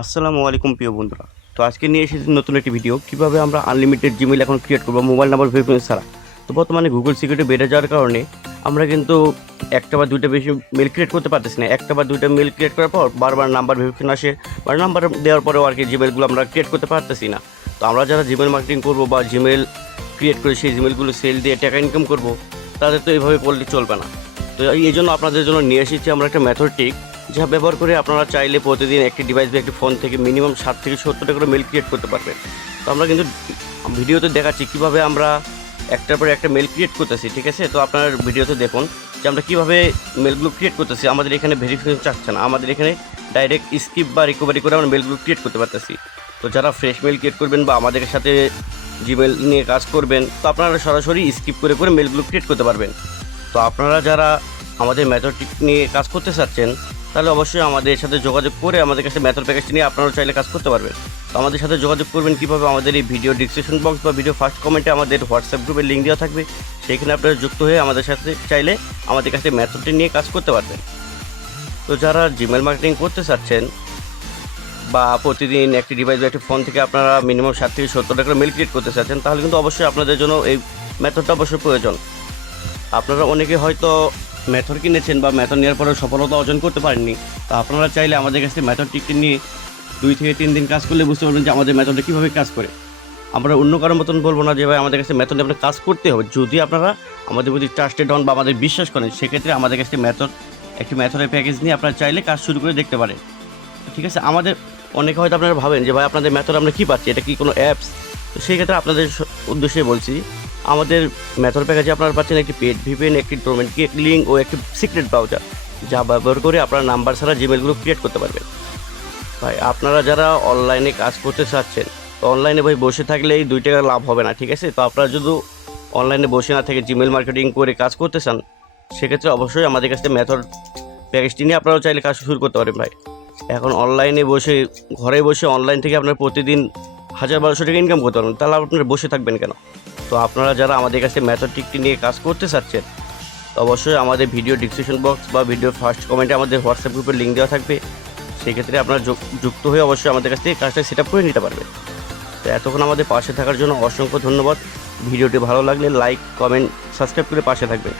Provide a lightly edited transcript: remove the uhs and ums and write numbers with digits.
আসসালামু আলাইকুম প্রিয় বন্ধুরা। তো আজকে নিয়ে এসেছি নতুন একটি ভিডিও, কিভাবে আমরা আনলিমিটেড জিমেইল এখন ক্রিয়েট করবো মোবাইল নাম্বার ভেরিফিকেশন ছাড়া। তো বর্তমানে গুগল সিকিউরিটি বেড়ে যাওয়ার কারণে আমরা কিন্তু একটা বা দুইটা বেশি মেল ক্রিয়েট করতে পারতেছি না। একটা বা দুইটা মেল ক্রিয়েট করার পর বারবার নাম্বার ভেরিফিকেশন আসে, বা নাম্বার দেওয়ার পরেও আর কি জিমেলগুলো আমরা ক্রিয়েট করতে পারতেছি না। তো আমরা যারা জিমেল মার্কেটিং করবো বা জিমেল ক্রিয়েট করে সেই জিমেলগুলো সেল দিয়ে টাকা ইনকাম করবো, তাদের তো এইভাবে করলে চলবে না। তো এই জন্য আপনাদের জন্য নিয়ে এসেছি আমরা একটা মেথড যা ব্যবহার করে আপনারা চাইলে প্রতিদিন একটি ডিভাইস বা একটি ফোন থেকে মিনিমাম 60 থেকে 70টা করে মেল ক্রিয়েট করতে পারবেন। তো আমরা কিন্তু ভিডিওতে দেখাচ্ছি কীভাবে আমরা একটার পর একটা মেল ক্রিয়েট করতেছি, ঠিক আছে? তো আপনার ভিডিওতে দেখুন যে আমরা কীভাবে মেলগুলো ক্রিয়েট করতেছি। আমাদের এখানে ভেরিফিকেশন চাচ্ছে না, আমাদের এখানে ডাইরেক্ট স্কিপ বা রিকভারি করে আমরা মেলগুলো ক্রিয়েট করতে পারতেছি। তো যারা ফ্রেশ মেল ক্রিয়েট করবেন বা আমাদের সাথে জিমেল নিয়ে কাজ করবেন, তো আপনারা সরাসরি স্কিপ করে করে মেলগুলো ক্রিয়েট করতে পারবেন। তো আপনারা যারা আমাদের মেথডটি নিয়ে কাজ করতে চাচ্ছেন, তাহলে অবশ্যই আমাদের সাথে যোগাযোগ করে আমাদের কাছে মেথড প্যাকেজটি নিয়ে আপনারাও চাইলে কাজ করতে পারবেন। তো আমাদের সাথে যোগাযোগ করবেন কীভাবে, আমাদের এই ভিডিও ডিসক্রিপশন বক্স বা ভিডিও ফার্স্ট কমেন্টে আমাদের হোয়াটসঅ্যাপ গ্রুপের লিঙ্ক দেওয়া থাকবে। সেইখানে আপনারা যুক্ত হয়ে আমাদের সাথে চাইলে আমাদের কাছে মেথডটি নিয়ে কাজ করতে পারবেন। তো যারা জিমেল মার্কেটিং করতে চাচ্ছেন বা প্রতিদিন একটি ডিভাইস বা একটি ফোন থেকে আপনারা মিনিমাম 60 থেকে 70টা করে মেল ক্রিয়েট করতে চাচ্ছেন, তাহলে কিন্তু অবশ্যই আপনাদের জন্য এই মেথডটা অবশ্যই প্রয়োজন। আপনারা অনেকে হয়তো মেথড কিনেছেন বা মেথড নেওয়ার পরেও সফলতা অর্জন করতে পারেননি। তো আপনারা চাইলে আমাদের কাছে মেথডটিকে নিয়ে 2 থেকে 3 দিন কাজ করলে বুঝতে পারবেন যে আমাদের মেথডটা কীভাবে কাজ করে। আমরা অন্য কারোর মতন বলবো না যে ভাই আমাদের কাছে মেথড আপনার কাজ করতে হবে। যদি আপনারা আমাদের প্রতি ট্রাস্টেড হন বা আমাদের বিশ্বাস করেন, সেক্ষেত্রে আমাদের কাছে একটি মেথডের প্যাকেজ নিয়ে আপনারা চাইলে কাজ শুরু করে দেখতে পারেন, ঠিক আছে? আমাদের অনেকে হয়তো আপনারা ভাবেন যে ভাই আপনাদের মেথড আমরা কী পাচ্ছি, এটা কি কোনো অ্যাপস? তো সেই ক্ষেত্রে আপনাদের উদ্দেশ্যে বলছি, আমাদের মেথড প্যাকেজে আপনারা পাচ্ছেন একটি পেড ভিপিএন, একটি ডোমেন লিঙ্ক ও একটি সিক্রেট ব্রাউজার, যা ব্যবহার করে আপনারা নাম্বার ছাড়া জিমেলগুলো ক্রিয়েট করতে পারবেন। ভাই আপনারা যারা অনলাইনে কাজ করতে চাচ্ছেন, তো অনলাইনে ভাই বসে থাকলে এই 2 টাকা লাভ হবে না, ঠিক আছে? তো আপনারা যদি অনলাইনে বসে না থেকে জিমেল মার্কেটিং করে কাজ করতে চান, সেক্ষেত্রে অবশ্যই আমাদের কাছে মেথড প্যাকেজটি নিয়ে আপনারাও চাইলে কাজ শুরু করতে পারেন। ভাই এখন অনলাইনে বসে ঘরে বসে অনলাইন থেকে আপনার প্রতিদিন 1000-1200 টাকা ইনকাম করতে পারবেন, তাহলে আপনারা বসে থাকবেন কেন? তো আপনারা যারা আমাদের কাছে মেথডটি নিয়ে কাজ করতে চাচ্ছেন, অবশ্যই আমাদের ভিডিও ডিসক্রিপশন বক্স বা ভিডিও ফার্স্ট কমেন্টে আমাদের হোয়াটসঅ্যাপ গ্রুপের লিঙ্ক দেওয়া থাকবে। সেক্ষেত্রে আপনারা যুক্ত হয়ে অবশ্যই আমাদের কাছ থেকে কাজটা সেট আপ করে নিতে পারবেন। তো এতক্ষণ আমাদের পাশে থাকার জন্য অসংখ্য ধন্যবাদ। ভিডিওটি ভালো লাগলে লাইক, কমেন্ট, সাবস্ক্রাইব করে পাশে থাকবেন।